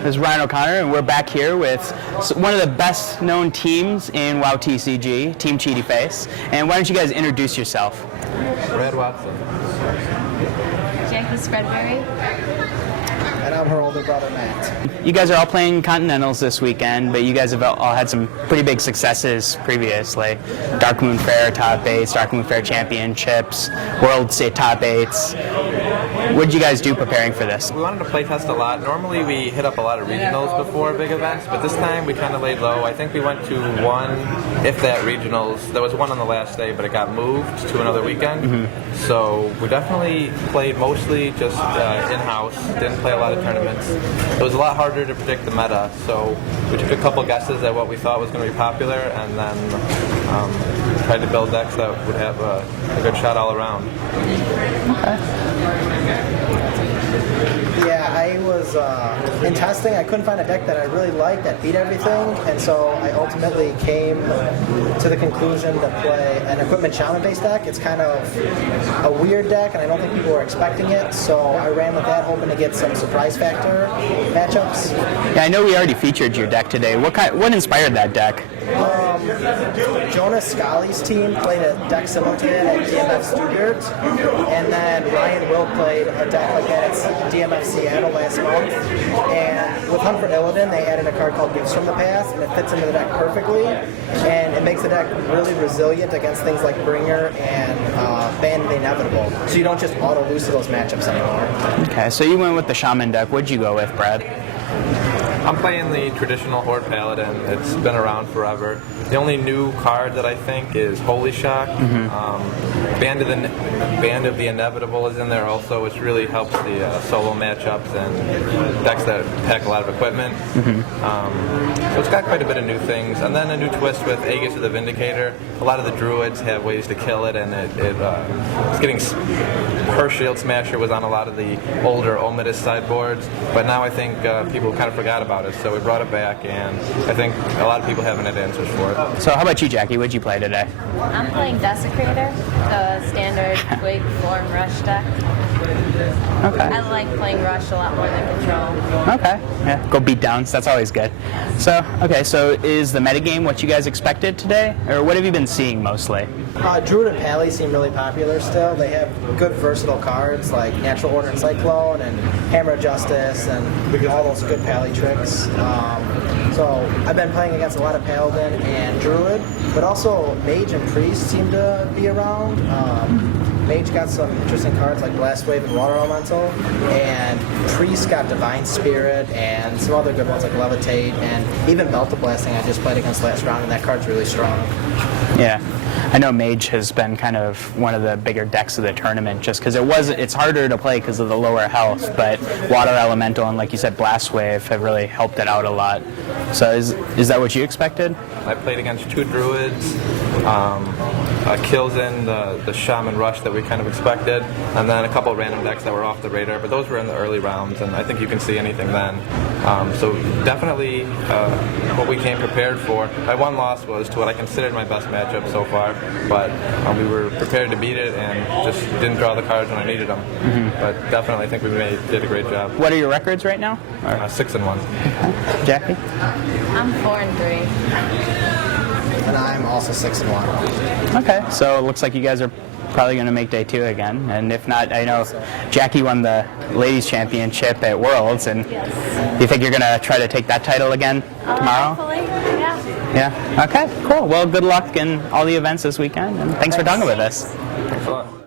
This is Ryan O'Connor, and we're back here with one of the best-known teams in WoW TCG, Team Cheatyface. And why don't you guys introduce yourself? Brad Watson. Jackie Spreadbury. And I'm her older brother, Matt. You guys are all playing Continentals this weekend, but you guys have all had some pretty big successes previously. Darkmoon Fair top 8s, Darkmoon Fair Championships, World State top 8s. What did you guys do preparing for this? We wanted to play test a lot. Normally we hit up a lot of regionals before big events, but this time we kind of laid low. I think we went to one, if that, regionals. There was one on the last day, but it got moved to another weekend. So we definitely played mostly just in-house, didn't play a lot of tournaments. It was a lot harder to predict the meta, so we took a couple guesses at what we thought was going to be popular, and then tried to build decks that would have a good shot all around. Yeah, I was in testing. I couldn't find a deck that I really liked that beat everything, and so I ultimately came to the conclusion to play an Equipment Shaman-based deck. It's kind of a weird deck, and I don't think people were expecting it, so I ran with that, hoping to get some surprise factor matchups. Yeah, I know we already featured your deck today. What inspired that deck? Jonas Scali's team played a deck similar to it at DMF Stuttgart, and then Ryan Will played a deck like that at DMF Seattle last month. And with Hunt for Illidan, they added a card called Gifts from the Past, and it fits into the deck perfectly, and it makes the deck really resilient against things like Bringer and Ban the Inevitable. So you don't just auto-lose to those matchups anymore. Okay, so you went with the Shaman deck. What'd you go with, Brad? I'm playing the traditional Horde Paladin. It's been around forever. The only new card that I think is Holy Shock. Band of the Inevitable is in there also, which really helps the solo matchups and decks that pack a lot of equipment. So it's got quite a bit of new things. And then a new twist with Aegis of the Vindicator. A lot of the druids have ways to kill it, and it's getting... Her Shield Smasher was on a lot of the older Omidus sideboards, but now I think people kind of forgot about it, so we brought it back, and I think a lot of people haven't had answers for it. So how about you, Jackie? What'd you play today? I'm playing Desecrator, the standard Twig form Rush deck. Okay. I like playing Rush a lot more than Control. Okay. Yeah, go beat downs. That's always good. So, okay, so is the metagame what you guys expected today? Or what have you been seeing mostly? Druid and Pally seem really popular still. They have good versatile cards like Natural Order and Cyclone and Hammer of Justice and all those good Pally tricks. So I've been playing against a lot of Paladin and Druid, but also Mage and Priest seem to be around. Mage got some interesting cards like Blast Wave and Water Elemental, and Priest got Divine Spirit and some other good ones like Levitate, and even Belt of Blasting I just played against last round, and that card's really strong. Yeah. I know Mage has been kind of one of the bigger decks of the tournament just because it's harder to play because of the lower health, but Water Elemental and, like you said, Blast Wave have really helped it out a lot. So is that what you expected? I played against two Druids, kills in the Shaman Rush that we kind of expected, and then a couple random decks that were off the radar, but those were in the early rounds, and I think you can see anything then. So definitely what we came prepared for. My one loss was to what I considered my best matchup so far, but we were prepared to beat it and just didn't draw the cards when I needed them. But definitely I think we did a great job. What are your records right now? 6-1. Okay. Jackie? I'm 4-3. And I'm also 6-1. Okay, so it looks like you guys are probably going to make day 2 again, and if not, I know Jackie won the ladies championship at Worlds, and do you think you're going to try to take that title again tomorrow? Hopefully, yeah. Yeah, okay, cool. Well, good luck in all the events this weekend, and thanks for talking with us. Thanks a lot.